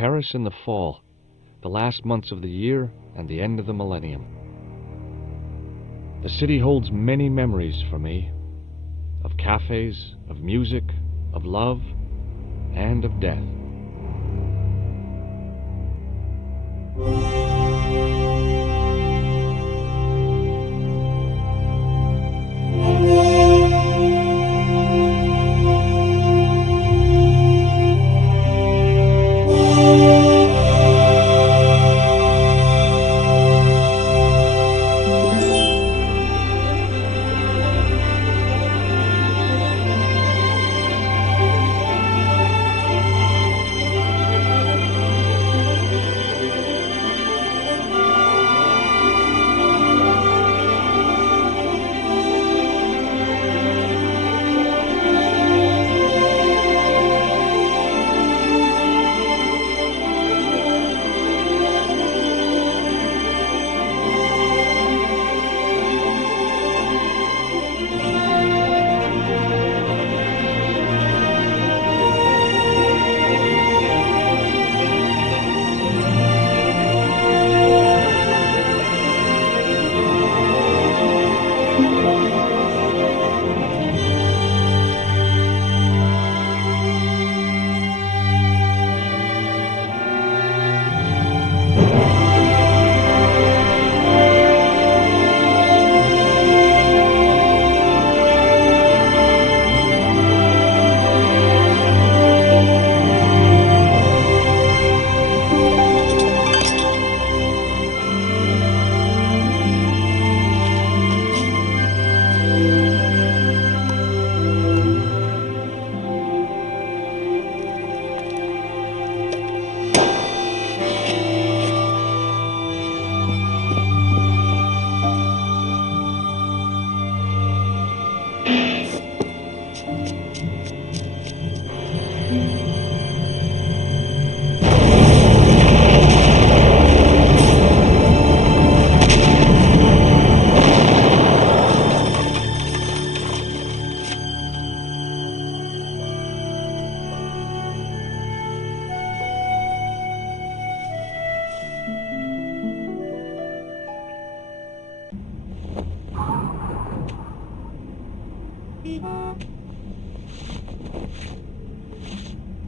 Paris in the fall, the last months of the year and the end of the millennium. The city holds many memories for me, of cafes, of music, of love, and of death.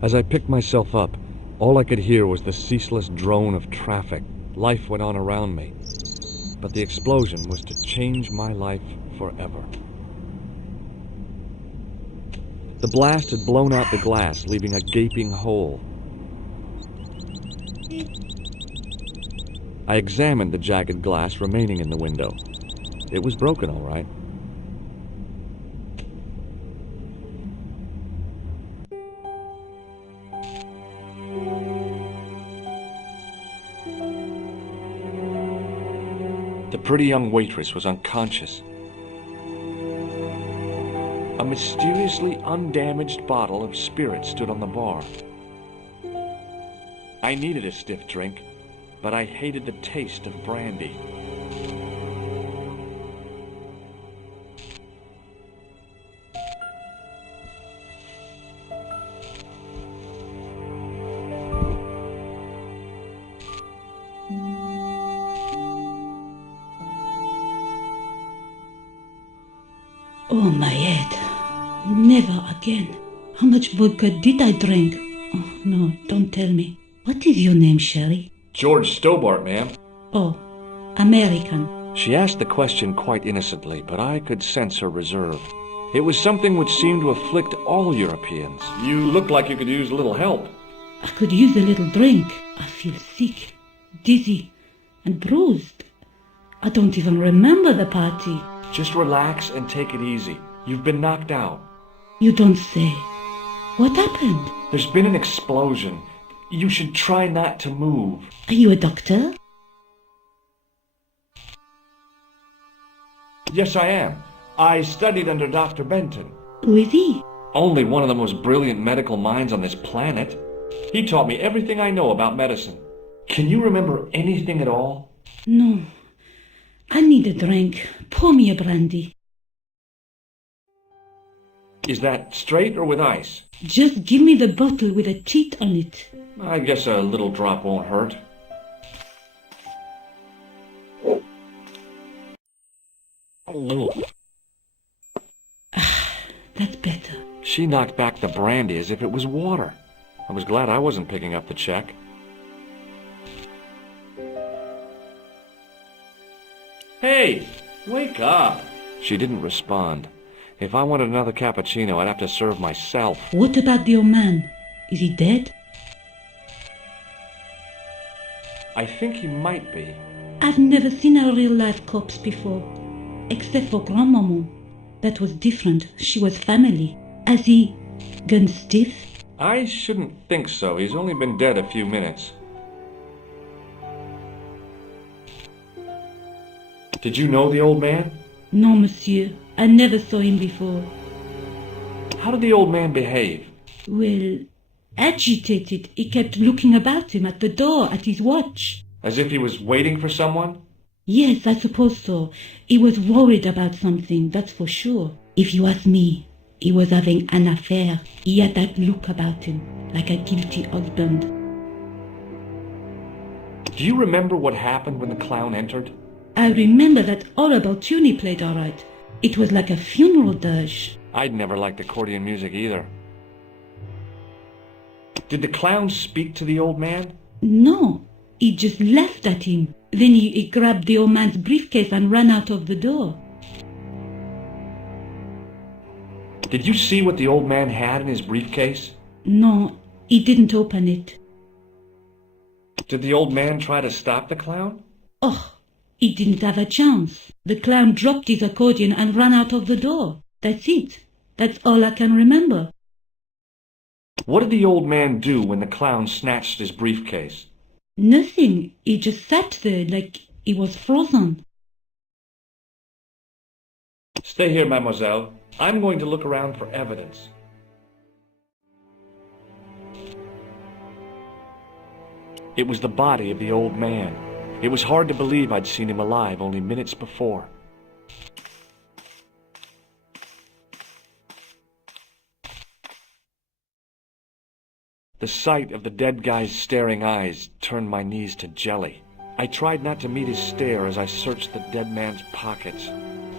As I picked myself up, all I could hear was the ceaseless drone of traffic. Life went on around me, but the explosion was to change my life forever. The blast had blown out the glass, leaving a gaping hole. I examined the jagged glass remaining in the window. It was broken, all right. The pretty young waitress was unconscious. A mysteriously undamaged bottle of spirit stood on the bar. I needed a stiff drink, but I hated the taste of brandy. Oh, my head. Never again. How much vodka did I drink? Oh, no, don't tell me. What is your name, Sherry? George Stobart, ma'am. Oh, American. She asked the question quite innocently, but I could sense her reserve. It was something which seemed to afflict all Europeans. You look like you could use a little help. I could use a little drink. I feel sick, dizzy, and bruised. I don't even remember the party. Just relax and take it easy. You've been knocked out. You don't say. What happened? There's been an explosion. You should try not to move. Are you a doctor? Yes, I am. I studied under Dr. Benton. Who is he? Only one of the most brilliant medical minds on this planet. He taught me everything I know about medicine. Can you remember anything at all? No. I need a drink. Pour me a brandy. Is that straight or with ice? Just give me the bottle with a teat on it. I guess a little drop won't hurt. That's better. She knocked back the brandy as if it was water. I was glad I wasn't picking up the check. Hey, wake up! She didn't respond. If I wanted another cappuccino, I'd have to serve myself. What about the old man? Is he dead? I think he might be. I've never seen a real-life corpse before, except for Grandmaman. That was different. She was family. Has he gone stiff? I shouldn't think so. He's only been dead a few minutes. Did you know the old man? No, monsieur. I never saw him before. How did the old man behave? Well, agitated. He kept looking about him at the door, at his watch. As if he was waiting for someone? Yes, I suppose so. He was worried about something, that's for sure. If you ask me, he was having an affair. He had that look about him, like a guilty husband. Do you remember what happened when the clown entered? I remember that horrible tune he played all right. It was like a funeral dirge. I'd never liked accordion music either. Did the clown speak to the old man? No, he just laughed at him. Then he grabbed the old man's briefcase and ran out of the door. Did you see what the old man had in his briefcase? No, he didn't open it. Did the old man try to stop the clown? Oh, he didn't have a chance. The clown dropped his accordion and ran out of the door. That's it. That's all I can remember. What did the old man do when the clown snatched his briefcase? Nothing. He just sat there like he was frozen. Stay here, mademoiselle. I'm going to look around for evidence. It was the body of the old man. It was hard to believe I'd seen him alive only minutes before. The sight of the dead guy's staring eyes turned my knees to jelly. I tried not to meet his stare as I searched the dead man's pockets.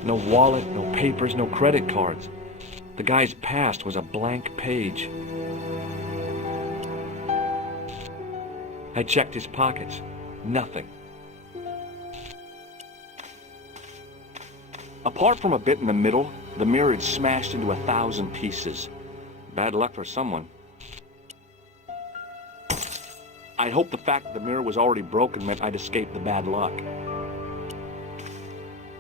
No wallet, no papers, no credit cards. The guy's past was a blank page. I checked his pockets. Nothing. Apart from a bit in the middle, the mirror had smashed into 1,000 pieces. Bad luck for someone. I hoped the fact that the mirror was already broken meant I'd escaped the bad luck.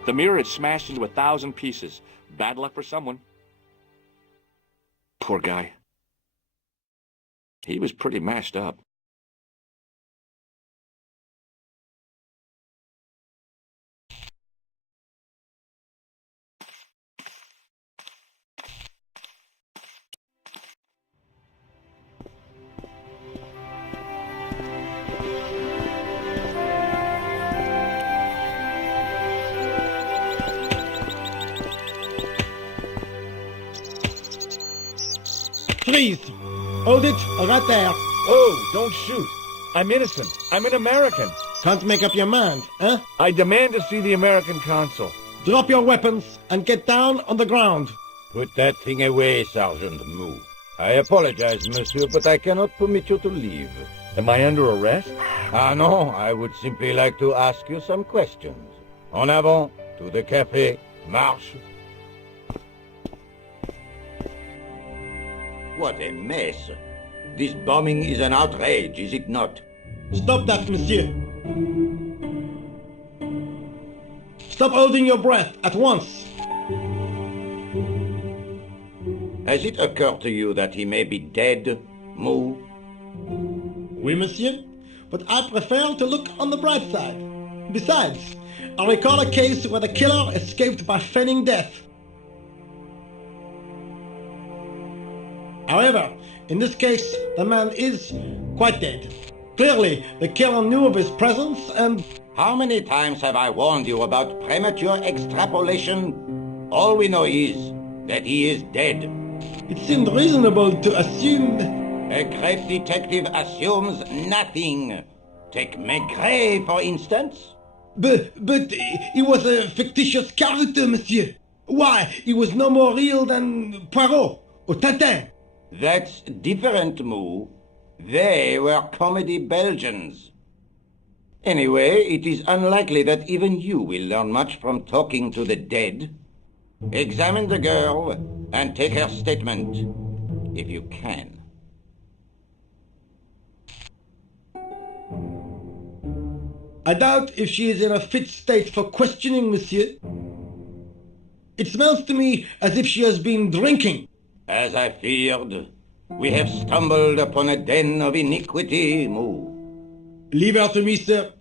The mirror had smashed into 1,000 pieces. Bad luck for someone. Poor guy. He was pretty mashed up. Freeze! Hold it, right there. Oh, don't shoot. I'm innocent. I'm an American. Can't make up your mind, eh? I demand to see the American consul. Drop your weapons and get down on the ground. Put that thing away, Sergeant Mou. I apologize, monsieur, but I cannot permit you to leave. Am I under arrest? Ah, no, I would simply like to ask you some questions. En avant, to the café, marche. What a mess. This bombing is an outrage, is it not? Stop that, monsieur. Stop holding your breath at once. Has it occurred to you that he may be dead, Mou? Oui, monsieur, but I prefer to look on the bright side. Besides, I recall a case where the killer escaped by feigning death. However, in this case, the man is quite dead. Clearly, the killer knew of his presence and... How many times have I warned you about premature extrapolation? All we know is that he is dead. It seemed reasonable to assume... A great detective assumes nothing. Take Maigret, for instance. But he was a fictitious character, monsieur. Why, he was no more real than Poirot or Tintin. That's different, Moo. They were comedy Belgians. Anyway, it is unlikely that even you will learn much from talking to the dead. Examine the girl and take her statement, if you can. I doubt if she is in a fit state for questioning, monsieur. It smells to me as if she has been drinking. As I feared, we have stumbled upon a den of iniquity, Moo. Leave her to me, sir.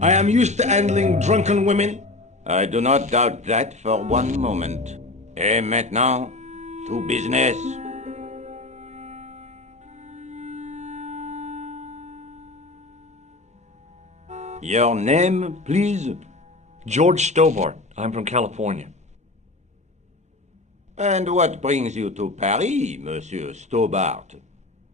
I am used to handling drunken women. I do not doubt that for one moment. Et maintenant, to business. Your name, please? George Stobart. I'm from California. And what brings you to Paris, Monsieur Stobart?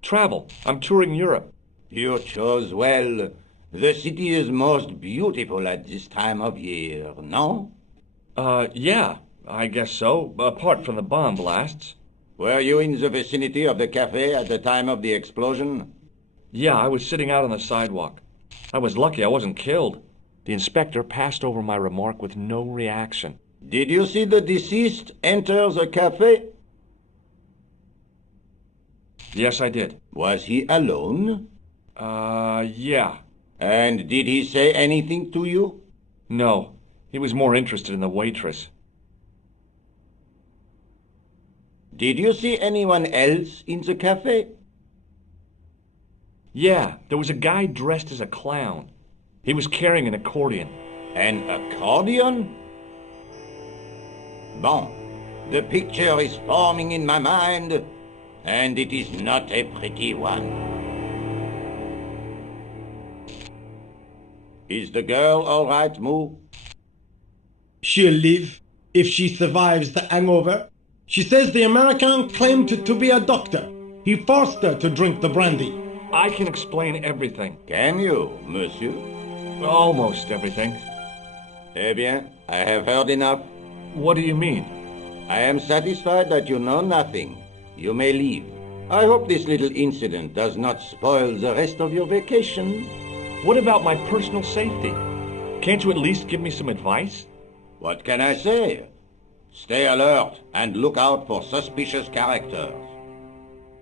Travel. I'm touring Europe. You chose well. The city is most beautiful at this time of year, no? Yeah, I guess so, apart from the bomb blasts. Were you in the vicinity of the café at the time of the explosion? Yeah, I was sitting out on the sidewalk. I was lucky I wasn't killed. The inspector passed over my remark with no reaction. Did you see the deceased enter the café? Yes, I did. Was he alone? Yeah. And did he say anything to you? No, he was more interested in the waitress. Did you see anyone else in the café? Yeah, there was a guy dressed as a clown. He was carrying an accordion. An accordion? Bon, the picture is forming in my mind, and it is not a pretty one. Is the girl all right, Moo? She'll live if she survives the hangover. She says the American claimed to be a doctor. He forced her to drink the brandy. I can explain everything. Can you, monsieur? Almost everything. Eh bien, I have heard enough. What do you mean? I am satisfied that you know nothing. You may leave. I hope this little incident does not spoil the rest of your vacation. What about my personal safety? Can't you at least give me some advice? What can I say? Stay alert and look out for suspicious characters.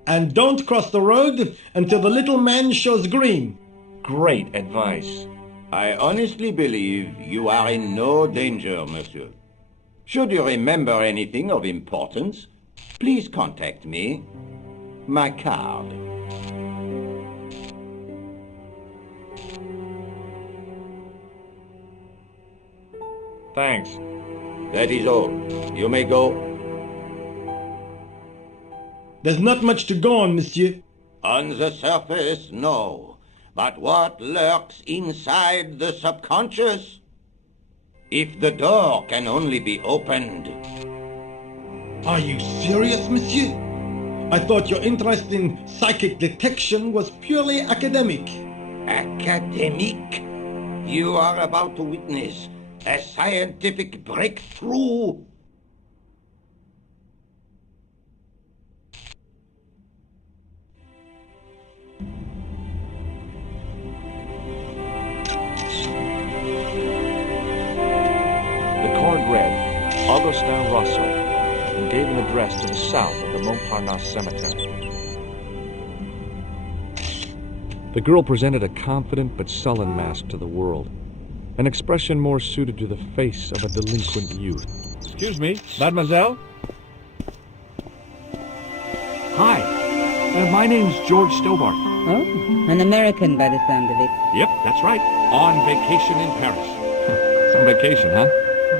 And don't cross the road until the little man shows green. Great advice. I honestly believe you are in no danger, monsieur. Should you remember anything of importance, please contact me. My card. Thanks. That is all. You may go. There's not much to go on, monsieur. On the surface, no. But what lurks inside the subconscious? If the door can only be opened. Are you serious, monsieur? I thought your interest in psychic detection was purely academic. Academic? You are about to witness a scientific breakthrough. The card read, Augustin Rousseau, and gave an address to the south of the Montparnasse Cemetery. The girl presented a confident but sullen mask to the world, an expression more suited to the face of a delinquent youth. Excuse me, mademoiselle? Hi, my name's George Stobart. Oh, an American by the sound of it. Yep, that's right. On vacation in Paris. Some vacation, huh?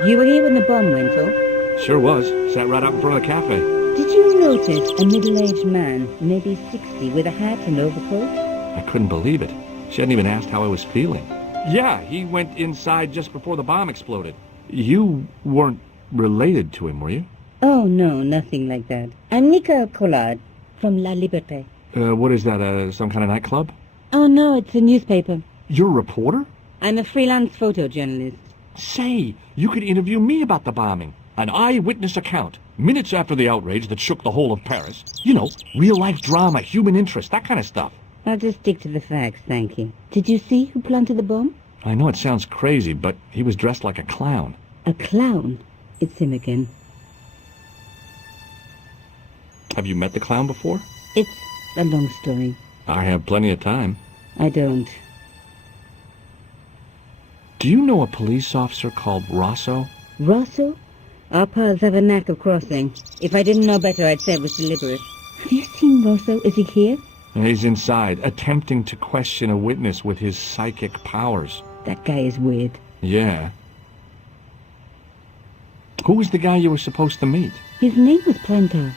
You were here when the bomb went off? Sure was. Sat right out in front of the cafe. Did you notice a middle-aged man, maybe 60, with a hat and overcoat? I couldn't believe it. She hadn't even asked how I was feeling. Yeah, he went inside just before the bomb exploded. You weren't related to him, were you? Oh, no, nothing like that. I'm Nicole Collard from La Liberté. What is that, some kind of nightclub? Oh, no, it's a newspaper. You're a reporter? I'm a freelance photojournalist. Say, you could interview me about the bombing. An eyewitness account, minutes after the outrage that shook the whole of Paris. You know, real-life drama, human interest, that kind of stuff. I'll just stick to the facts, thank you. Did you see who planted the bomb? I know it sounds crazy, but he was dressed like a clown. A clown? It's him again. Have you met the clown before? It's a long story. I have plenty of time. I don't. Do you know a police officer called Rosso? Rosso? Our paths have a knack of crossing. If I didn't know better, I'd say it was deliberate. Have you seen Rosso? Is he here? He's inside, attempting to question a witness with his psychic powers. That guy is weird. Yeah. Who was the guy you were supposed to meet? His name was Plantar.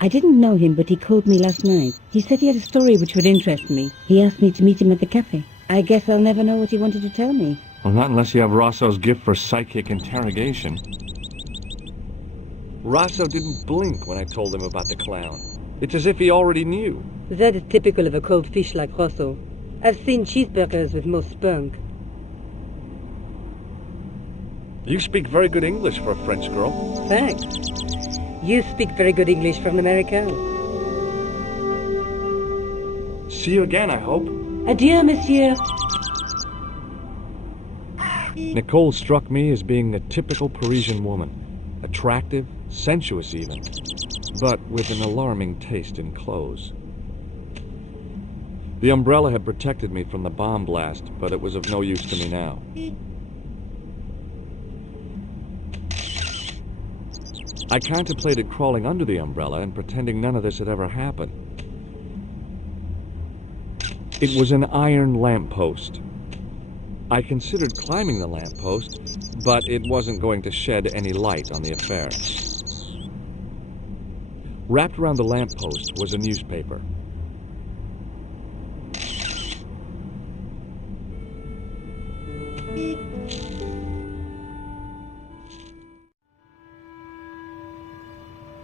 I didn't know him, but he called me last night. He said he had a story which would interest me. He asked me to meet him at the cafe. I guess I'll never know what he wanted to tell me. Well, not unless you have Rosso's gift for psychic interrogation. Rosso didn't blink when I told him about the clown. It's as if he already knew. That is typical of a cold fish like Rosso. I've seen cheeseburgers with more spunk. You speak very good English for a French girl. Thanks. You speak very good English for an American. See you again, I hope. Adieu, monsieur. Nicole struck me as being a typical Parisian woman. Attractive, sensuous even, but with an alarming taste in clothes. The umbrella had protected me from the bomb blast, but it was of no use to me now. I contemplated crawling under the umbrella and pretending none of this had ever happened. It was an iron lamppost. I considered climbing the lamppost, but it wasn't going to shed any light on the affair. Wrapped around the lamppost was a newspaper.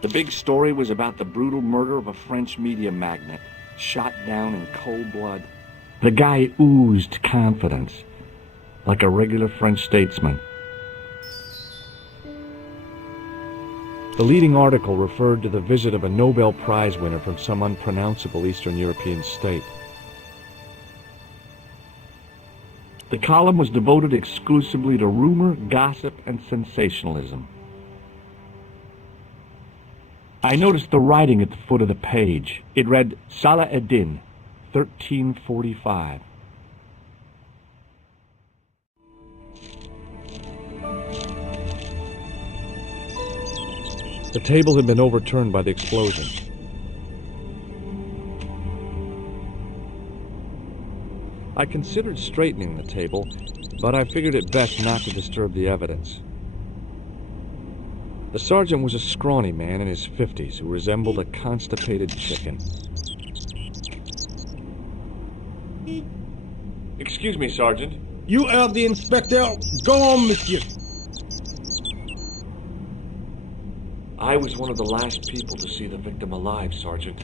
The big story was about the brutal murder of a French media magnate, shot down in cold blood. The guy oozed confidence, like a regular French statesman. The leading article referred to the visit of a Nobel Prize winner from some unpronounceable Eastern European state. The column was devoted exclusively to rumor, gossip, and sensationalism. I noticed the writing at the foot of the page. It read, Salah Eddin, 1345. The table had been overturned by the explosion. I considered straightening the table, but I figured it best not to disturb the evidence. The sergeant was a scrawny man in his 50s who resembled a constipated chicken. Excuse me, Sergeant. You heard the inspector. Go on, monsieur. I was one of the last people to see the victim alive, Sergeant.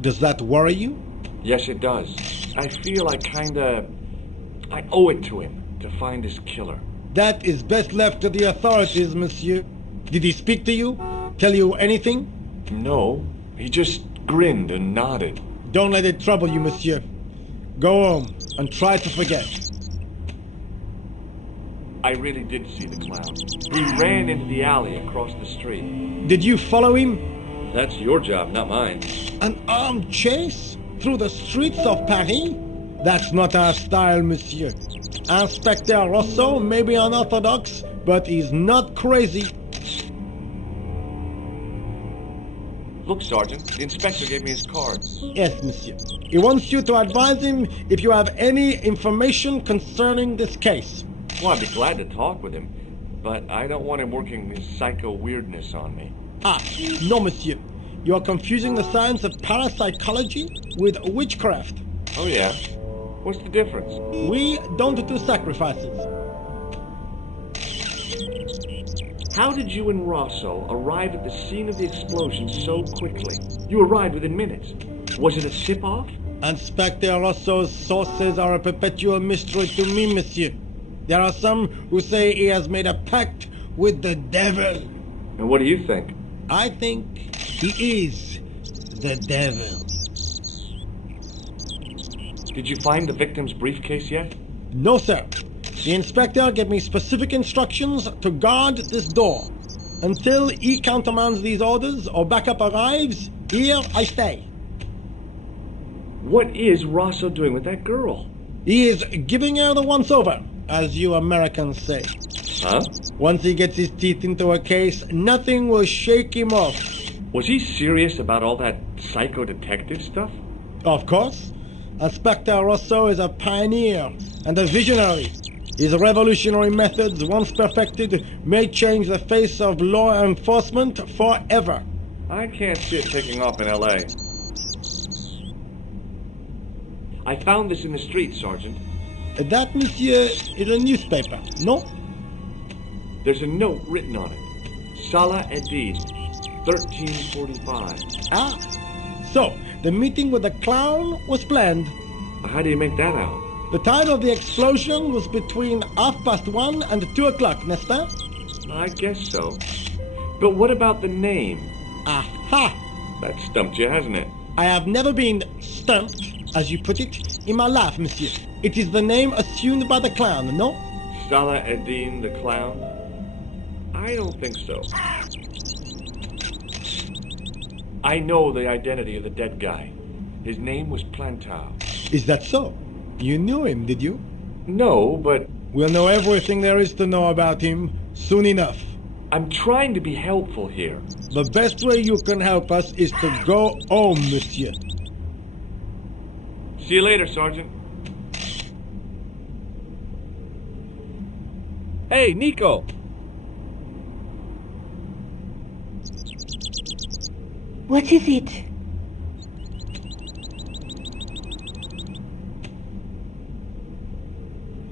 Does that worry you? Yes, it does. I feel I owe it to him to find his killer. That is best left to the authorities, monsieur. Did he speak to you? Tell you anything? No, he just grinned and nodded. Don't let it trouble you, monsieur. Go home and try to forget. I really did see the clown. He ran into the alley across the street. Did you follow him? That's your job, not mine. An armed chase? Through the streets of Paris? That's not our style, monsieur. Inspector Rosso may be unorthodox, but he's not crazy. Look, Sergeant, the inspector gave me his card. Yes, monsieur. He wants you to advise him if you have any information concerning this case. Well, I'd be glad to talk with him, but I don't want him working his psycho weirdness on me. Ah, no, monsieur. You are confusing the science of parapsychology with witchcraft. Oh, yeah? What's the difference? We don't do sacrifices. How did you and Rosso arrive at the scene of the explosion so quickly? You arrived within minutes. Was it a sip-off? Inspector Rosso's sources are a perpetual mystery to me, monsieur. There are some who say he has made a pact with the devil. And what do you think? I think he is the devil. Did you find the victim's briefcase yet? No, sir. The inspector gave me specific instructions to guard this door. Until he countermands these orders or backup arrives, here I stay. What is Rosso doing with that girl? He is giving her the once-over, as you Americans say. Huh? Once he gets his teeth into a case, nothing will shake him off. Was he serious about all that psycho-detective stuff? Of course. Inspector Rosso is a pioneer and a visionary. His revolutionary methods, once perfected, may change the face of law enforcement forever. I can't see it taking off in L.A. I found this in the street, Sergeant. That, monsieur, is a newspaper, no? There's a note written on it. Salah Eddin, 1345. Ah, so the meeting with the clown was planned. How do you make that out? The time of the explosion was between 1:30 and 2 o'clock, n'est-ce pas? I guess so. But what about the name? Aha! That stumped you, hasn't it? I have never been stumped, as you put it, in my life, monsieur. It is the name assumed by the clown, no? Salah Eddin the clown? I don't think so. I know the identity of the dead guy. His name was Plantar. Is that so? You knew him, did you? No, but We'll know everything there is to know about him soon enough. I'm trying to be helpful here. The best way you can help us is to go home, monsieur. See you later, Sergeant. Hey, Nico! What is it?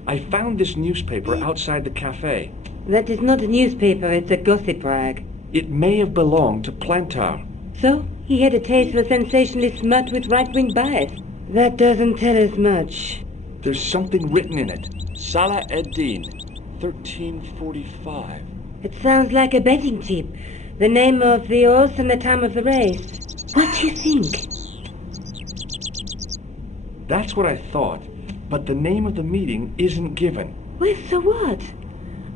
I found this newspaper outside the cafe. That is not a newspaper, it's a gossip rag. It may have belonged to Plantar. So, he had a taste for sensationalist smut with right-wing bias. That doesn't tell us much. There's something written in it. Salah Eddin, 1345. It sounds like a betting tip. The name of the horse and the time of the race. What do you think? That's what I thought, but the name of the meeting isn't given. Well, so what?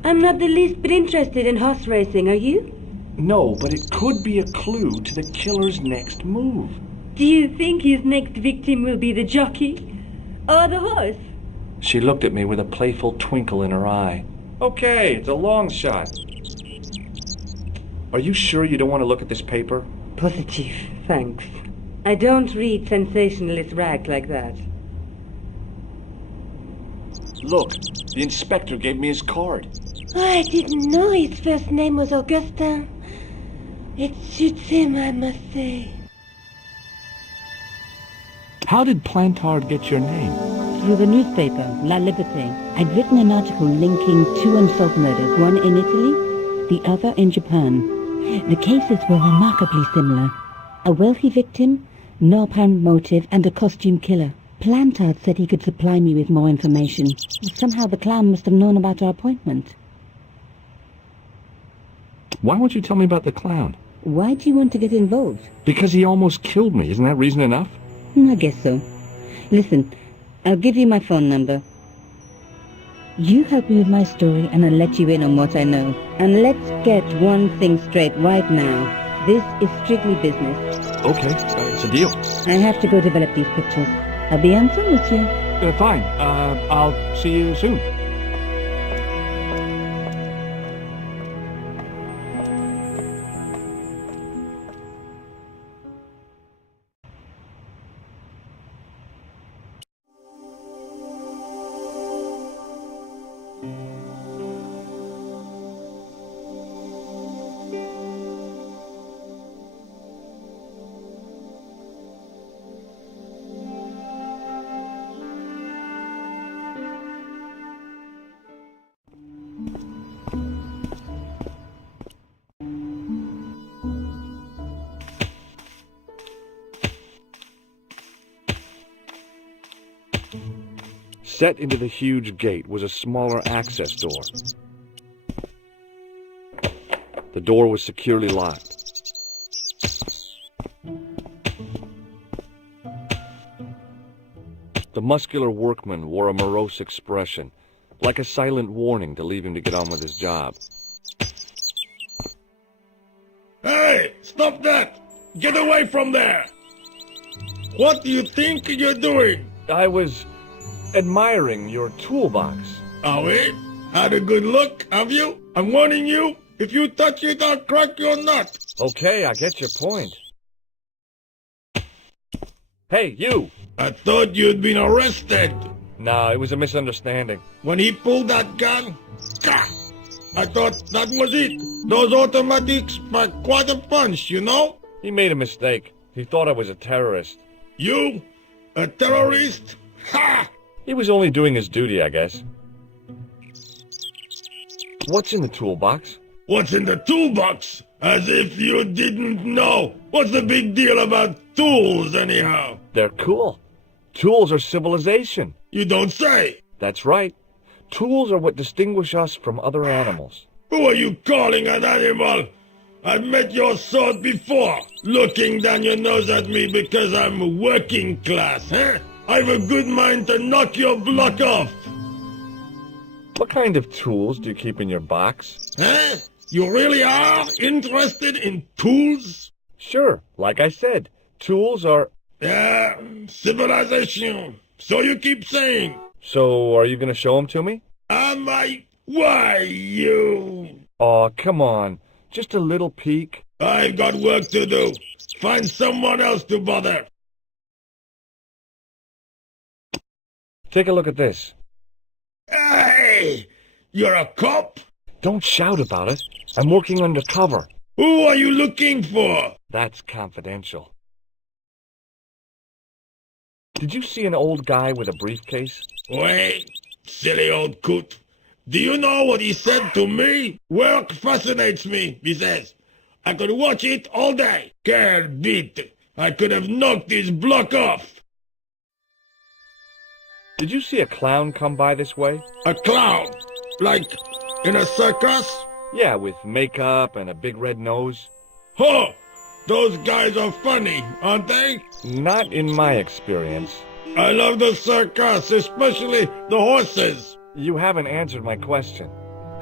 I'm not the least bit interested in horse racing, are you? No, but it could be a clue to the killer's next move. Do you think his next victim will be the jockey? Or the horse? She looked at me with a playful twinkle in her eye. Okay, it's a long shot. Are you sure you don't want to look at this paper? Positive, thanks. I don't read sensationalist rag like that. Look, the inspector gave me his card. I didn't know his first name was Augustin. It suits him, I must say. How did Plantard get your name? Through the newspaper, La Liberté. I'd written an article linking two unsolved murders, one in Italy, the other in Japan. The cases were remarkably similar. A wealthy victim, no apparent motive, and a costume killer. Plantard said he could supply me with more information. Somehow the clown must have known about our appointment. Why won't you tell me about the clown? Why do you want to get involved? Because he almost killed me. Isn't that reason enough? I guess so. Listen, I'll give you my phone number. You help me with my story and I'll let you in on what I know. And let's get one thing straight right now. This is strictly business. Okay, it's a deal. I have to go develop these pictures. I'll be on phone with you. Fine. I'll see you soon. Set into the huge gate was a smaller access door. The door was securely locked. The muscular workman wore a morose expression, like a silent warning to leave him to get on with his job. Hey, stop that! Get away from there! What do you think you're doing? I was admiring your toolbox. Oh, we? Had a good look, have you? I'm warning you, if you touch it, I'll crack your nut. Okay, I get your point. Hey, you! I thought you'd been arrested. No, it was a misunderstanding. When he pulled that gun, gah, I thought that was it. Those automatics pack quite a punch, you know? He made a mistake. He thought I was a terrorist. You? A terrorist? Ha! He was only doing his duty, I guess. What's in the toolbox? What's in the toolbox? As if you didn't know. What's the big deal about tools, anyhow? They're cool. Tools are civilization. You don't say. That's right. Tools are what distinguish us from other animals. Who are you calling an animal? I've met your sort before, looking down your nose at me because I'm working class, huh? I've a good mind to knock your block off. What kind of tools do you keep in your box? Huh? You really are interested in tools? Sure, like I said, tools are... Yeah, civilization. So you keep saying. So, are you going to show them to me? Am I? Why, you? Aw, come on. Just a little peek. I've got work to do. Find someone else to bother. Take a look at this. Hey! You're a cop? Don't shout about it. I'm working undercover. Who are you looking for? That's confidential. Did you see an old guy with a briefcase? Wait, silly old coot. Do you know what he said to me? Work fascinates me, he says. I could watch it all day. Can't beat. I could have knocked his block off. Did you see a clown come by this way? A clown? Like in a circus? Yeah, with makeup and a big red nose. Huh! Those guys are funny, aren't they? Not in my experience. I love the circus, especially the horses. You haven't answered my question.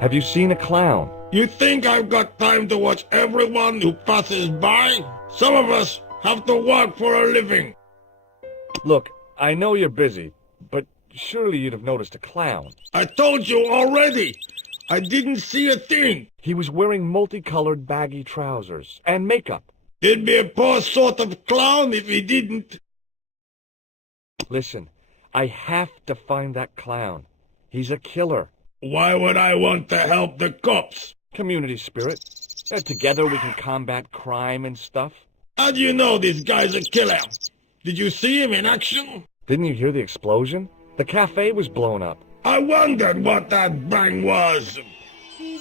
Have you seen a clown? You think I've got time to watch everyone who passes by? Some of us have to work for a living. Look, I know you're busy, but surely you'd have noticed a clown. I told you already. I didn't see a thing. He was wearing multicolored baggy trousers and makeup. He'd be a poor sort of clown if he didn't. Listen, I have to find that clown. He's a killer. Why would I want to help the cops? Community spirit. Together we can combat crime and stuff. How do you know this guy's a killer? Did you see him in action? Didn't you hear the explosion? The cafe was blown up. I wondered what that bang was.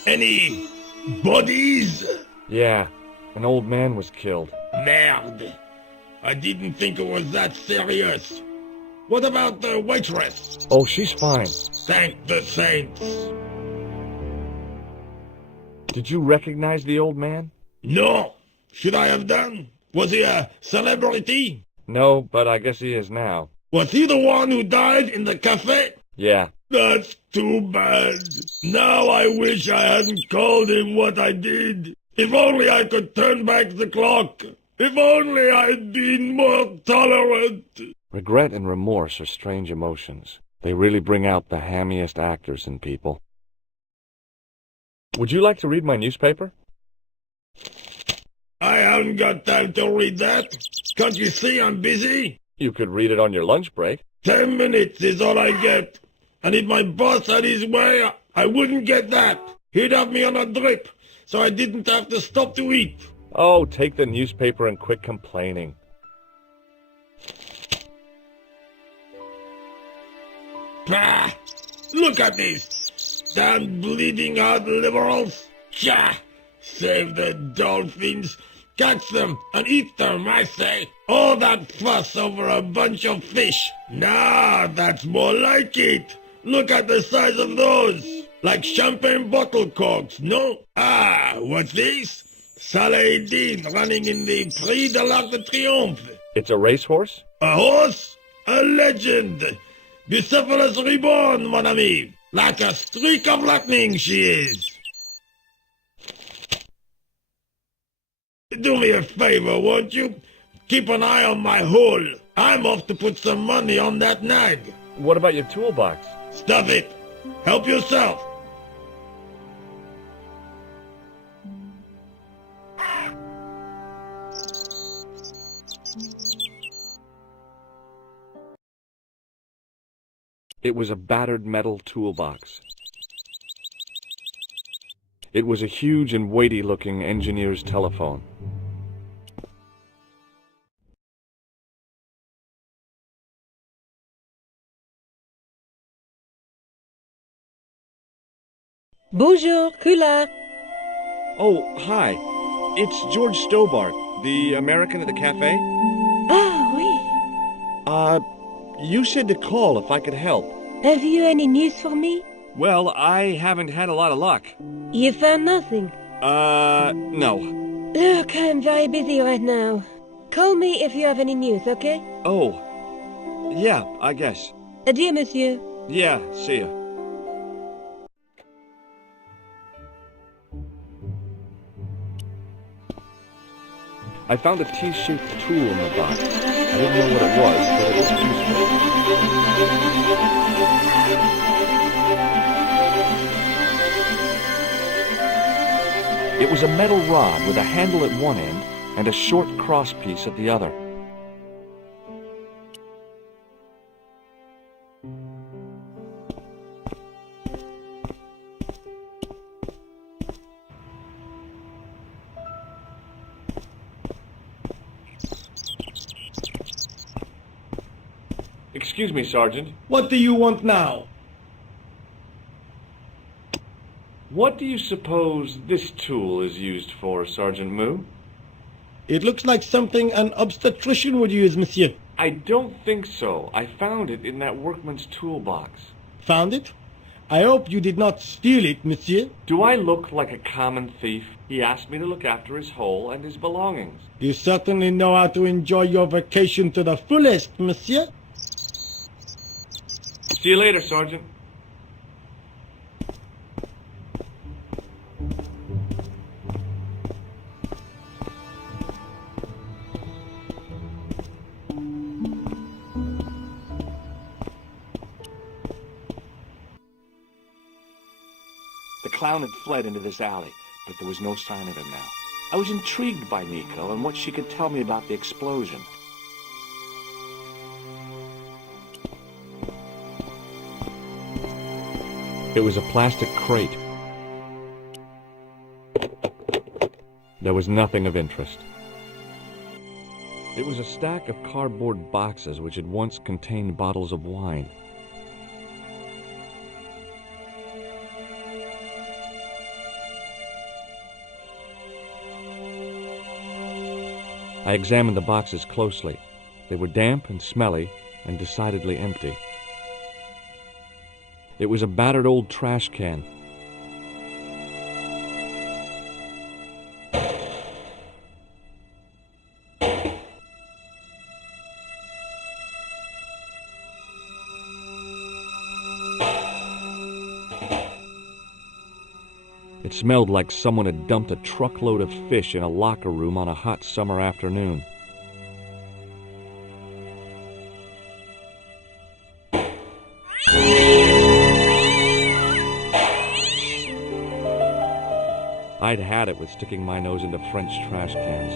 Any bodies? Yeah, an old man was killed. Merde. I didn't think it was that serious. What about the waitress? Oh, she's fine. Thank the saints. Did you recognize the old man? No. Should I have done? Was he a celebrity? No, but I guess he is now. Was he the one who died in the cafe? Yeah. That's too bad. Now I wish I hadn't called him what I did. If only I could turn back the clock. If only I'd been more tolerant. Regret and remorse are strange emotions. They really bring out the hammiest actors in people. Would you like to read my newspaper? I haven't got time to read that. Can't you see I'm busy? You could read it on your lunch break. 10 minutes is all I get. And if my boss had his way, I wouldn't get that. He'd have me on a drip, so I didn't have to stop to eat. Oh, take the newspaper and quit complaining. Pah! Look at this! Damn bleeding heart liberals! Tcha! Save the dolphins! Catch them and eat them, I say. All that fuss over a bunch of fish. Nah, that's more like it. Look at the size of those. Like champagne bottle corks, no? Ah, what's this? Saladin running in the Prix de l'Arc de Triomphe. It's a racehorse? A horse? A legend. Bucephalus reborn, mon ami. Like a streak of lightning she is. Do me a favor, won't you? Keep an eye on my hole. I'm off to put some money on that nag. What about your toolbox? Stuff it. Help yourself. It was a battered metal toolbox. It was a huge and weighty-looking engineer's telephone. Bonjour, Kula. Oh, hi. It's George Stobart, the American at the cafe. Ah, oui. You said to call if I could help. Have you any news for me? Well, I haven't had a lot of luck. You found nothing? No. Look, I'm very busy right now. Call me if you have any news, okay? Oh. Yeah, I guess. Adieu, monsieur. Yeah, see ya. I found a T-shaped tool in the box. I didn't know what it was, but it looked useful. It was a metal rod with a handle at one end and a short crosspiece at the other. Excuse me, Sergeant. What do you want now? What do you suppose this tool is used for, Sergeant Moo? It looks like something an obstetrician would use, monsieur. I don't think so. I found it in that workman's toolbox. Found it? I hope you did not steal it, monsieur. Do I look like a common thief? He asked me to look after his hole and his belongings. You certainly know how to enjoy your vacation to the fullest, monsieur. See you later, Sergeant. The clown had fled into this alley, but there was no sign of him now. I was intrigued by Nico and what she could tell me about the explosion. It was a plastic crate. There was nothing of interest. It was a stack of cardboard boxes which had once contained bottles of wine. I examined the boxes closely. They were damp and smelly and decidedly empty. It was a battered old trash can. It smelled like someone had dumped a truckload of fish in a locker room on a hot summer afternoon. I'd had it with sticking my nose into French trash cans.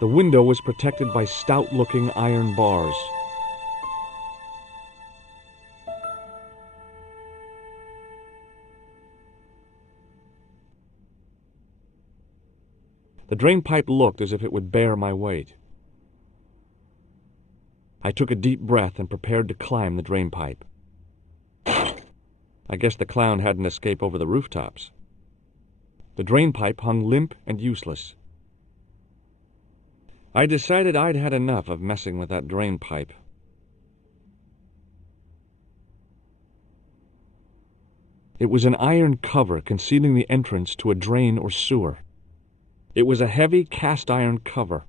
The window was protected by stout-looking iron bars. The drain pipe looked as if it would bear my weight. I took a deep breath and prepared to climb the drain pipe. I guess the clown had an escape over the rooftops. The drain pipe hung limp and useless. I decided I'd had enough of messing with that drain pipe. It was an iron cover concealing the entrance to a drain or sewer. It was a heavy cast-iron cover.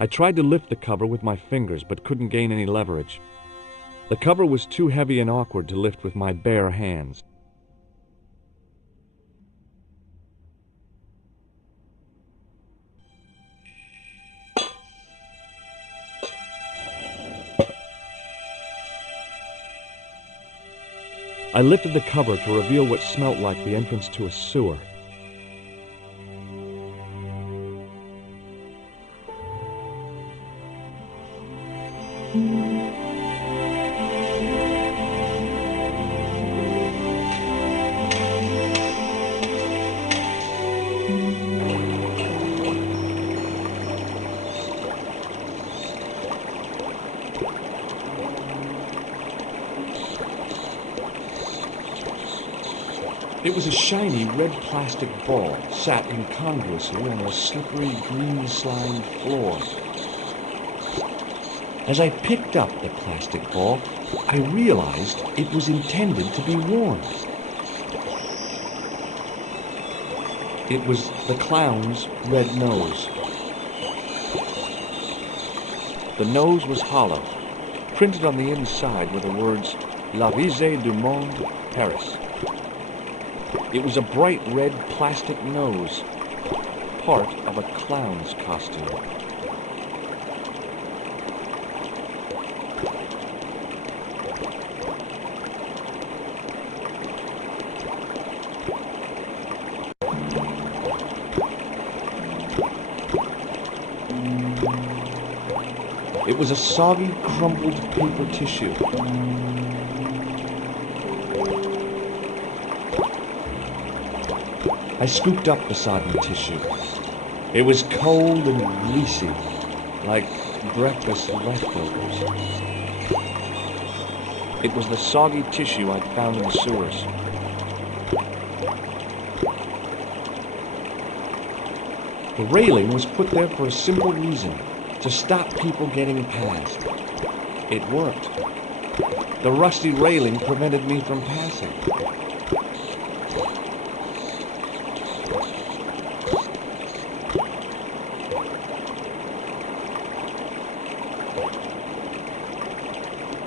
I tried to lift the cover with my fingers, but couldn't gain any leverage. The cover was too heavy and awkward to lift with my bare hands. I lifted the cover to reveal what smelt like the entrance to a sewer. It was a shiny red plastic ball, sat incongruously on a slippery green slimed floor. As I picked up the plastic ball, I realized it was intended to be worn. It was the clown's red nose. The nose was hollow. Printed on the inside were the words, La Risée du Monde, Paris. It was a bright red plastic nose, part of a clown's costume. It was a soggy, crumpled paper tissue. I scooped up the sodden tissue. It was cold and greasy, like breakfast leftovers. It was the soggy tissue I'd found in the sewers. The railing was put there for a simple reason, to stop people getting past. It worked. The rusty railing prevented me from passing.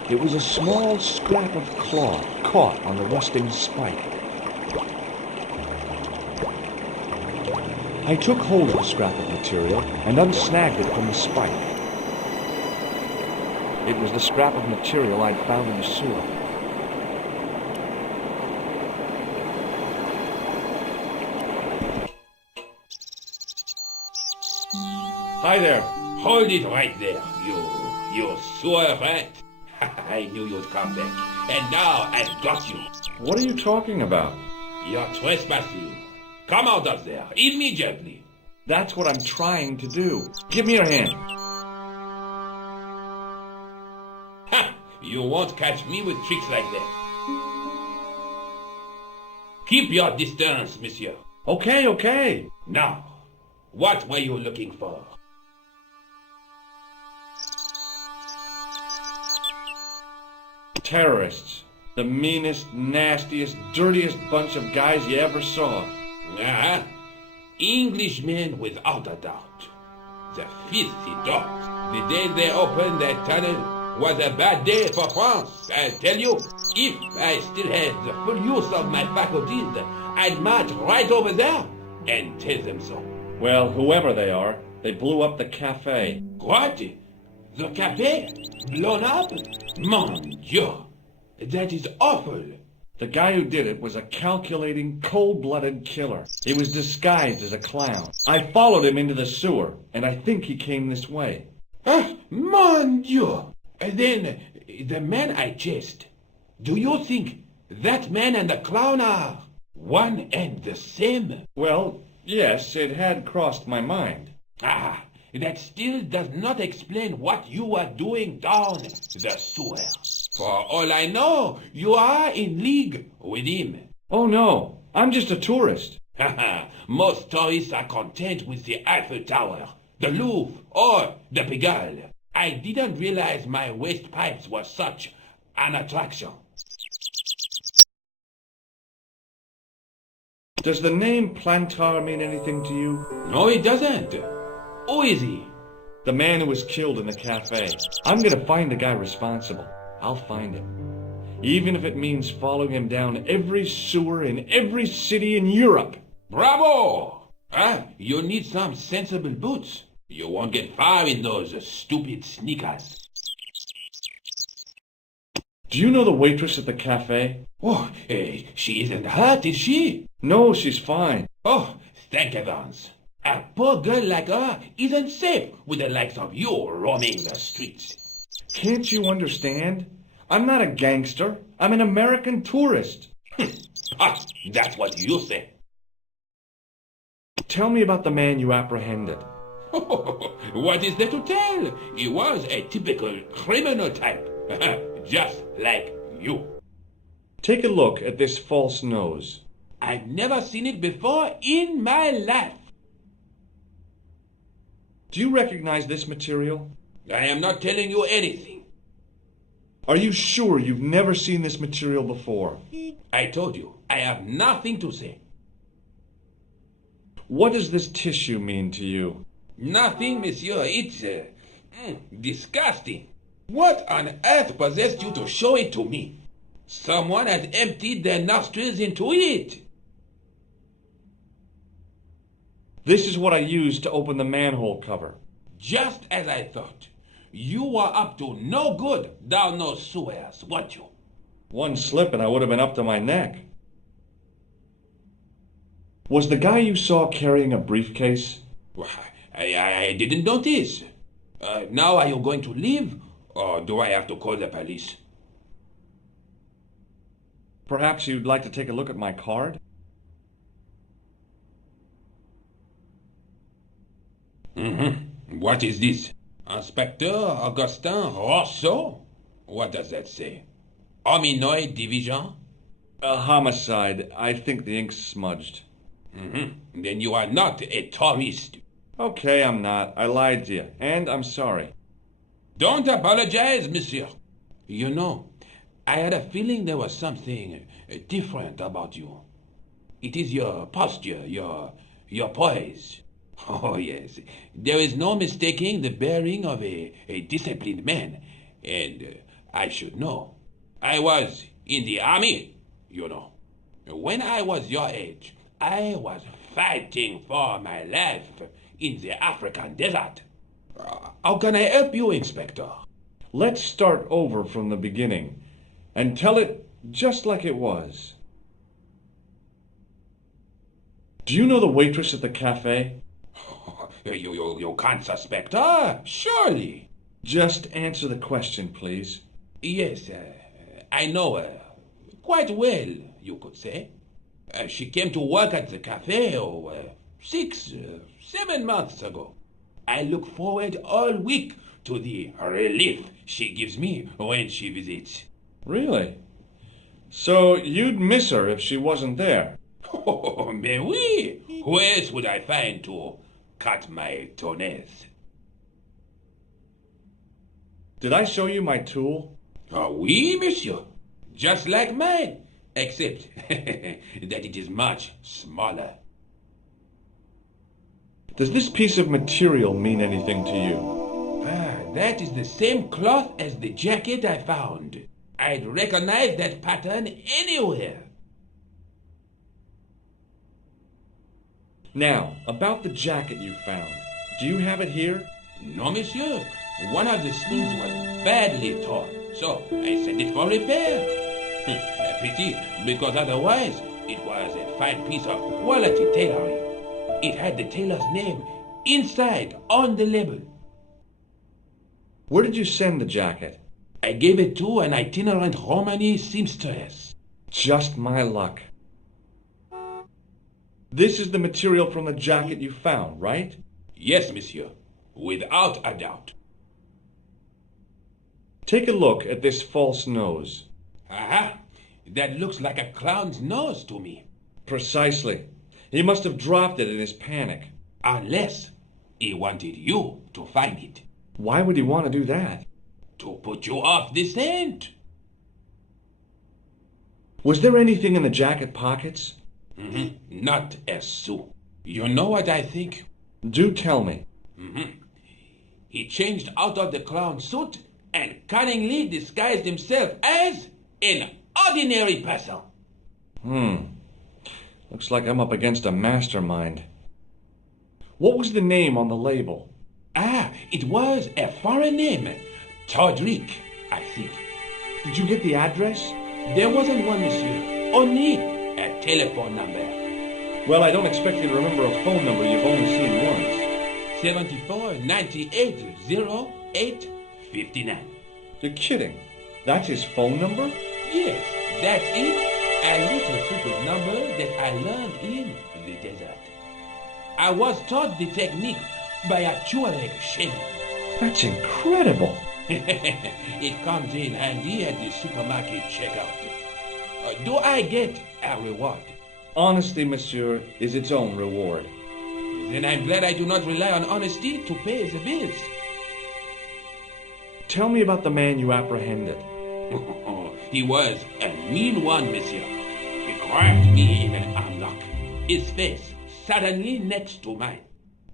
It was a small scrap of cloth caught on the rusting spike. I took hold of the scrap of material and unsnagged it from the spike. It was the scrap of material I'd found in the sewer. Hi there. Hold it right there, you sewer rat. I knew you'd come back, and now I've got you. What are you talking about? You're trespassing. Come out of there, immediately. That's what I'm trying to do. Give me your hand. Ha! You won't catch me with tricks like that. Keep your distance, monsieur. Okay. Now, what were you looking for? Terrorists. The meanest, nastiest, dirtiest bunch of guys you ever saw. Englishmen without a doubt. The filthy dogs. The day they opened that tunnel was a bad day for France. I tell you, if I still had the full use of my faculties, I'd march right over there and tell them so. Well, whoever they are, they blew up the café. What? The café? Blown up? Mon Dieu! That is awful. The guy who did it was a calculating, cold-blooded killer. He was disguised as a clown. I followed him into the sewer, and I think he came this way. Mon Dieu! Then, the man I chased, do you think that man and the clown are one and the same? Well, yes, it had crossed my mind. that still does not explain what you are doing down the sewer. For all I know, you are in league with him. Oh no, I'm just a tourist. Most tourists are content with the Eiffel Tower, the Louvre, or the Pigalle. I didn't realize my waste pipes were such an attraction. Does the name Plantar mean anything to you? No, it doesn't. Who is he? The man who was killed in the cafe. I'm gonna find the guy responsible. I'll find him. Even if it means following him down every sewer in every city in Europe. Bravo! You need some sensible boots. You won't get far in those stupid sneakers. Do you know the waitress at the cafe? Oh, she isn't hurt, is she? No, she's fine. Oh, thank heavens. A poor girl like her isn't safe with the likes of you roaming the streets. Can't you understand? I'm not a gangster. I'm an American tourist. That's what you say. Tell me about the man you apprehended. What is there to tell? He was a typical criminal type. Just like you. Take a look at this false nose. I've never seen it before in my life. Do you recognize this material? I am not telling you anything. Are you sure you've never seen this material before? I told you, I have nothing to say. What does this tissue mean to you? Nothing, monsieur. It's disgusting. What on earth possessed you to show it to me? Someone has emptied their nostrils into it. This is what I used to open the manhole cover. Just as I thought. You were up to no good down those sewers, weren't you? One slip and I would have been up to my neck. Was the guy you saw carrying a briefcase? I didn't notice. Now are you going to leave? Or do I have to call the police? Perhaps you'd like to take a look at my card? What is this? Inspector Augustin Rousseau? What does that say? Hominoid Division? A homicide. I think the ink's smudged. Then you are not a tourist. Okay, I'm not. I lied to you, and I'm sorry. Don't apologize, monsieur. You know, I had a feeling there was something different about you. It is your posture, your poise. Oh, yes. There is no mistaking the bearing of a disciplined man. And I should know. I was in the army, you know. When I was your age, I was fighting for my life in the African desert. How can I help you, Inspector? Let's start over from the beginning and tell it just like it was. Do you know the waitress at the cafe? You can't suspect her, surely. Just answer the question, please. Yes, I know her. Quite well, you could say. She came to work at the cafe 6, 7 months ago. I look forward all week to the relief she gives me when she visits. Really? So you'd miss her if she wasn't there? Oh, mais oui. Who else would I find to cut my toenails? Did I show you my tool? Oui, monsieur. Just like mine, except that it is much smaller. Does this piece of material mean anything to you? That is the same cloth as the jacket I found. I'd recognize that pattern anywhere. Now, about the jacket you found. Do you have it here? No, monsieur. One of the sleeves was badly torn, so I sent it for repair. Pity, because otherwise it was a fine piece of quality tailoring. It had the tailor's name inside on the label. Where did you send the jacket? I gave it to an itinerant Romani seamstress. Just my luck. This is the material from the jacket you found, right? Yes, monsieur. Without a doubt. Take a look at this false nose. Aha! That looks like a clown's nose to me. Precisely. He must have dropped it in his panic. Unless he wanted you to find it. Why would he want to do that? To put you off the scent. Was there anything in the jacket pockets? Not a sou. You know what I think? Do tell me. He changed out of the clown suit and cunningly disguised himself as an ordinary person. Looks like I'm up against a mastermind. What was the name on the label? It was a foreign name. Todrick, I think. Did you get the address? There wasn't one, monsieur. Only a telephone number. Well, I don't expect you to remember a phone number you've only seen once. 74 98 08 59. You're kidding. That's his phone number? Yes, that's it. A little secret number that I learned in the desert. I was taught the technique by a Tuareg shaman. That's incredible. It comes in handy at the supermarket checkout. Do I get a reward? Honesty, monsieur, is its own reward. Then I'm glad I do not rely on honesty to pay the bills. Tell me about the man you apprehended. He was a mean one, monsieur. He grabbed me in an armlock. His face suddenly next to mine.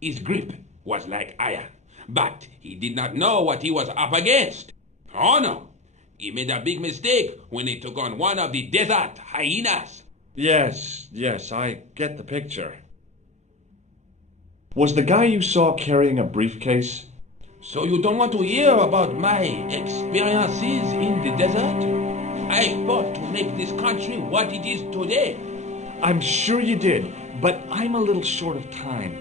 His grip was like iron, but he did not know what he was up against. Oh no, he made a big mistake when he took on one of the desert hyenas. Yes, I get the picture. Was the guy you saw carrying a briefcase? So you don't want to hear about my experiences in the desert? I fought to make this country what it is today. I'm sure you did, but I'm a little short of time.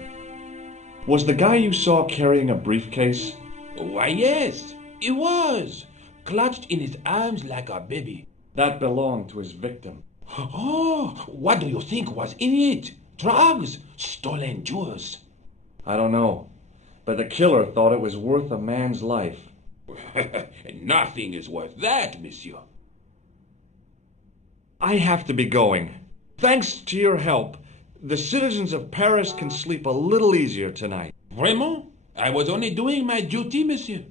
Was the guy you saw carrying a briefcase? Why, yes, he was. Clutched in his arms like a baby. That belonged to his victim. Oh, what do you think was in it? Drugs? Stolen jewels? I don't know, but the killer thought it was worth a man's life. Nothing is worth that, monsieur. I have to be going. Thanks to your help, the citizens of Paris can sleep a little easier tonight. Vraiment? I was only doing my duty, monsieur.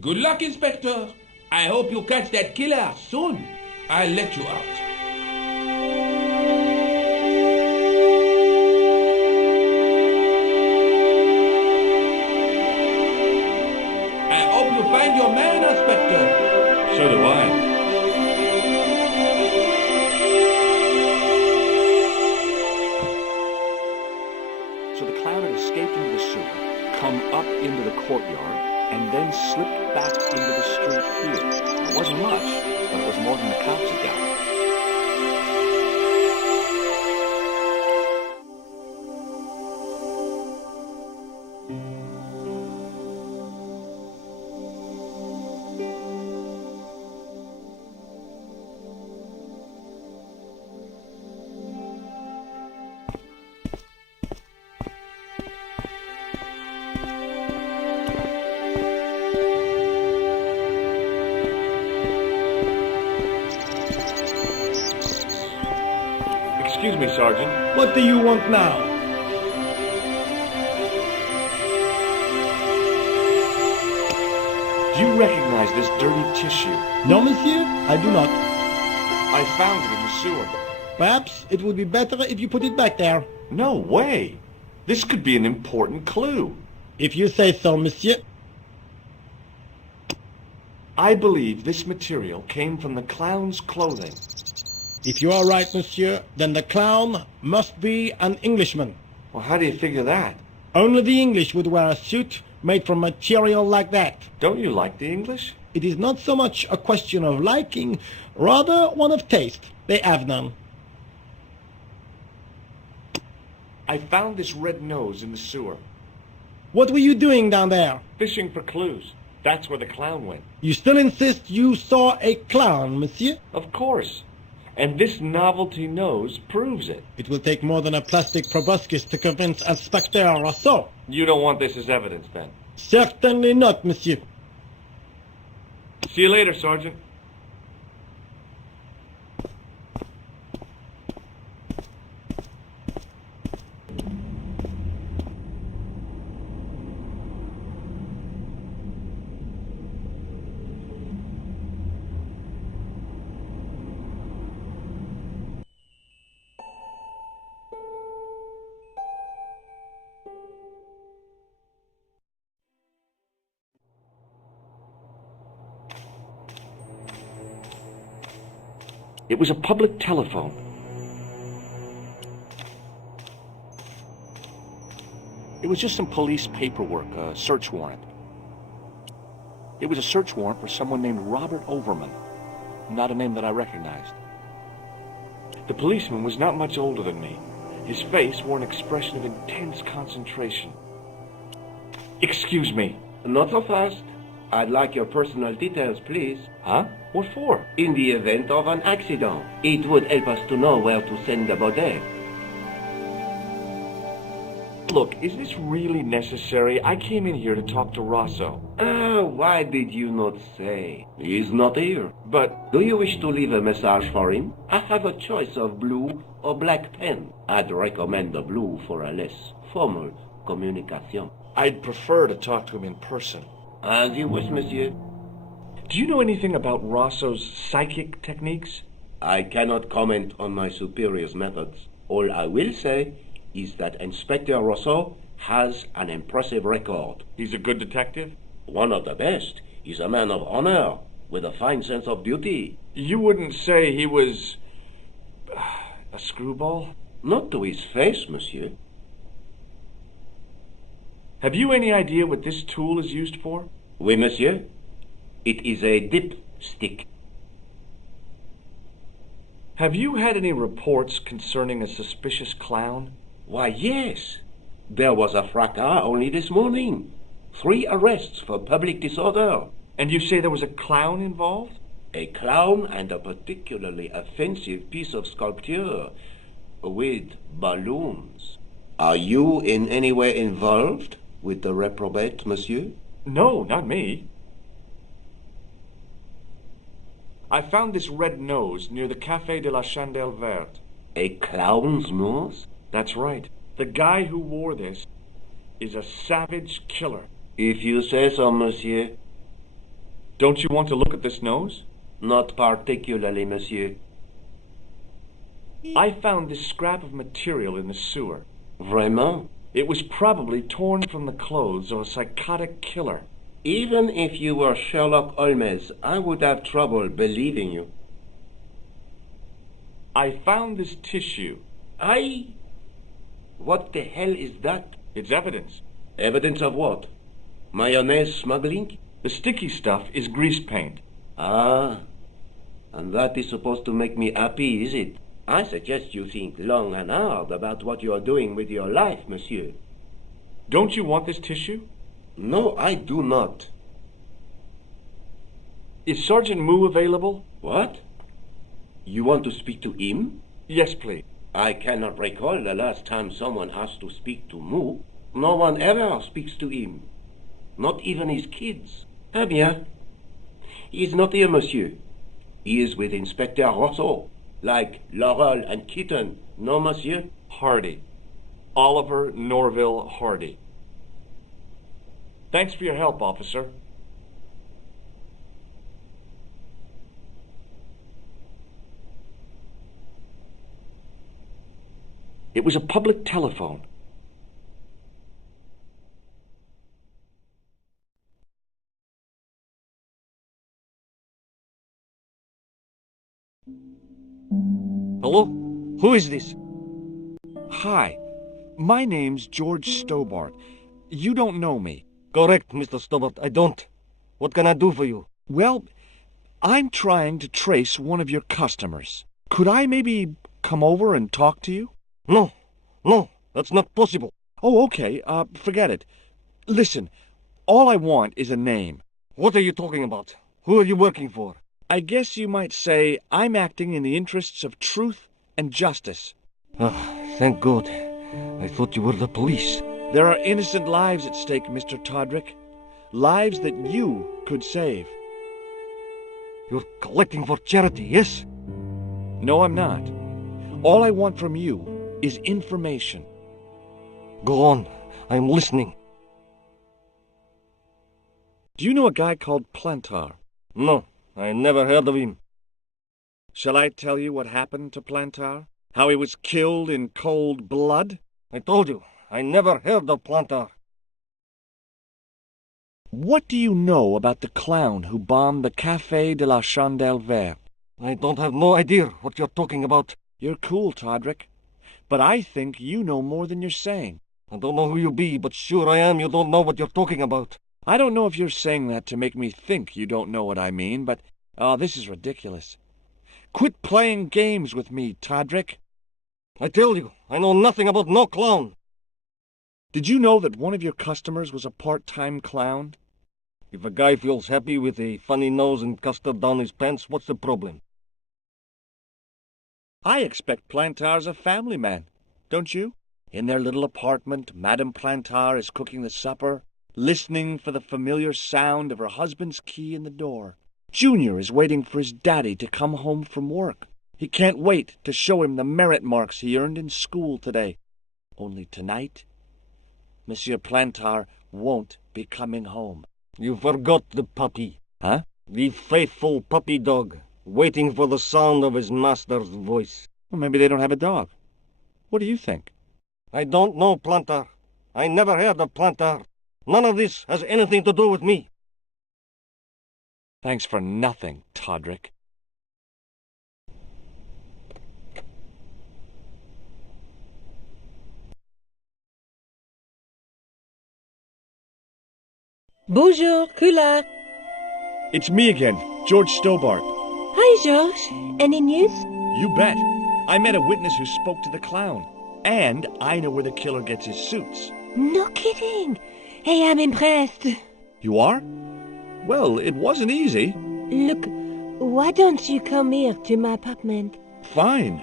Good luck, Inspector. I hope you catch that killer soon. I'll let you out. I hope you find your man, Inspector. So do I. So the clown had escaped into the sewer, come up into the courtyard, and then slipped back into the street here. It wasn't much, but it was more than the cops had got. Excuse me, Sergeant. What do you want now? Do you recognize this dirty tissue? No, monsieur, I do not. I found it in the sewer. Perhaps it would be better if you put it back there. No way. This could be an important clue. If you say so, monsieur. I believe this material came from the clown's clothing. If you are right, monsieur, then the clown must be an Englishman. Well, how do you figure that? Only the English would wear a suit made from material like that. Don't you like the English? It is not so much a question of liking, rather one of taste. They have none. I found this red nose in the sewer. What were you doing down there? Fishing for clues. That's where the clown went. You still insist you saw a clown, monsieur? Of course. And this novelty nose proves it. It will take more than a plastic proboscis to convince Inspector Rousseau. You don't want this as evidence, then? Certainly not, monsieur. See you later, Sergeant. It was a public telephone. It was just some police paperwork, a search warrant. It was a search warrant for someone named Robert Overman. Not a name that I recognized. The policeman was not much older than me. His face wore an expression of intense concentration. Excuse me. Not so fast. I'd like your personal details, please. Huh? What for? In the event of an accident, it would help us to know where to send the body. Look, is this really necessary? I came in here to talk to Rosso. Why did you not say? He's not here. But Do you wish to leave a message for him? I have a choice of blue or black pen. I'd recommend the blue for a less formal communication. I'd prefer to talk to him in person. As you wish, monsieur. Do you know anything about Rosso's psychic techniques? I cannot comment on my superior's methods. All I will say is that Inspector Rosso has an impressive record. He's a good detective? One of the best. He's a man of honor, with a fine sense of duty. You wouldn't say he was a screwball? Not to his face, monsieur. Have you any idea what this tool is used for? Oui, monsieur. It is a dipstick. Have you had any reports concerning a suspicious clown? Why, yes. There was a fracas only this morning. 3 arrests for public disorder. And you say there was a clown involved? A clown and a particularly offensive piece of sculpture with balloons. Are you in any way involved with the reprobate, monsieur? No, not me. I found this red nose near the Café de la Chandelle Verte. A clown's nose? That's right. The guy who wore this is a savage killer. If you say so, monsieur. Don't you want to look at this nose? Not particularly, monsieur. I found this scrap of material in the sewer. Vraiment? It was probably torn from the clothes of a psychotic killer. Even if you were Sherlock Holmes, I would have trouble believing you. I found this tissue. What the hell is that? It's evidence. Evidence of what? Mayonnaise smuggling? The sticky stuff is grease paint. Ah, and that is supposed to make me happy, is it? I suggest you think long and hard about what you are doing with your life, monsieur. Don't you want this tissue? No, I do not. Is Sergeant Moo available? What? You want to speak to him? Yes, please. I cannot recall the last time someone asked to speak to Moo. No one ever speaks to him. Not even his kids. Eh bien. He is not here, monsieur. He is with Inspector Rosso. Like Laurel and Kitten. No, monsieur? Hardy. Oliver Norville Hardy. Thanks for your help, officer. It was a public telephone. Hello? Who is this? Hi. My name's George Stobart. You don't know me. Correct, Mr. Stobart. I don't. What can I do for you? Well, I'm trying to trace one of your customers. Could I maybe come over and talk to you? No, that's not possible. Oh, okay. Forget it. Listen, all I want is a name. What are you talking about? Who are you working for? I guess you might say I'm acting in the interests of truth and justice. Thank God. I thought you were the police. There are innocent lives at stake, Mr. Todrick. Lives that you could save. You're collecting for charity, yes? No, I'm not. All I want from you is information. Go on. I'm listening. Do you know a guy called Plantar? No, I never heard of him. Shall I tell you what happened to Plantar? How he was killed in cold blood? I told you, I never heard of Plantar. What do you know about the clown who bombed the Café de la Chandelle Verte? I don't have no idea what you're talking about. You're cool, Todrick. But I think you know more than you're saying. I don't know who you be, but sure I am you don't know what you're talking about. I don't know if you're saying that to make me think you don't know what I mean, but... oh, this is ridiculous. Quit playing games with me, Todrick. I tell you, I know nothing about no clown. Did you know that one of your customers was a part-time clown? If a guy feels happy with a funny nose and custard down his pants, what's the problem? I expect Plantar's a family man, don't you? In their little apartment, Madame Plantar is cooking the supper, listening for the familiar sound of her husband's key in the door. Junior is waiting for his daddy to come home from work. He can't wait to show him the merit marks he earned in school today. Only tonight, Monsieur Plantar won't be coming home. You forgot the puppy. Huh? The faithful puppy dog, waiting for the sound of his master's voice. Well, maybe they don't have a dog. What do you think? I don't know, Plantar. I never heard of Plantar. None of this has anything to do with me. Thanks for nothing, Todrick. Bonjour, Kula. It's me again, George Stobart. Hi, George. Any news? You bet. I met a witness who spoke to the clown. And I know where the killer gets his suits. No kidding. Hey, I'm impressed. You are? Well, it wasn't easy. Look, why don't you come here to my apartment? Fine.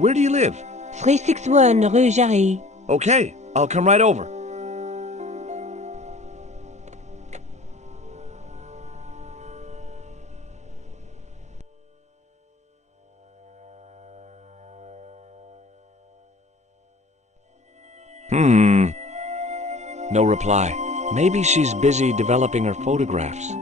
Where do you live? 361 Rue Jarry. Okay, I'll come right over. No reply. Maybe she's busy developing her photographs.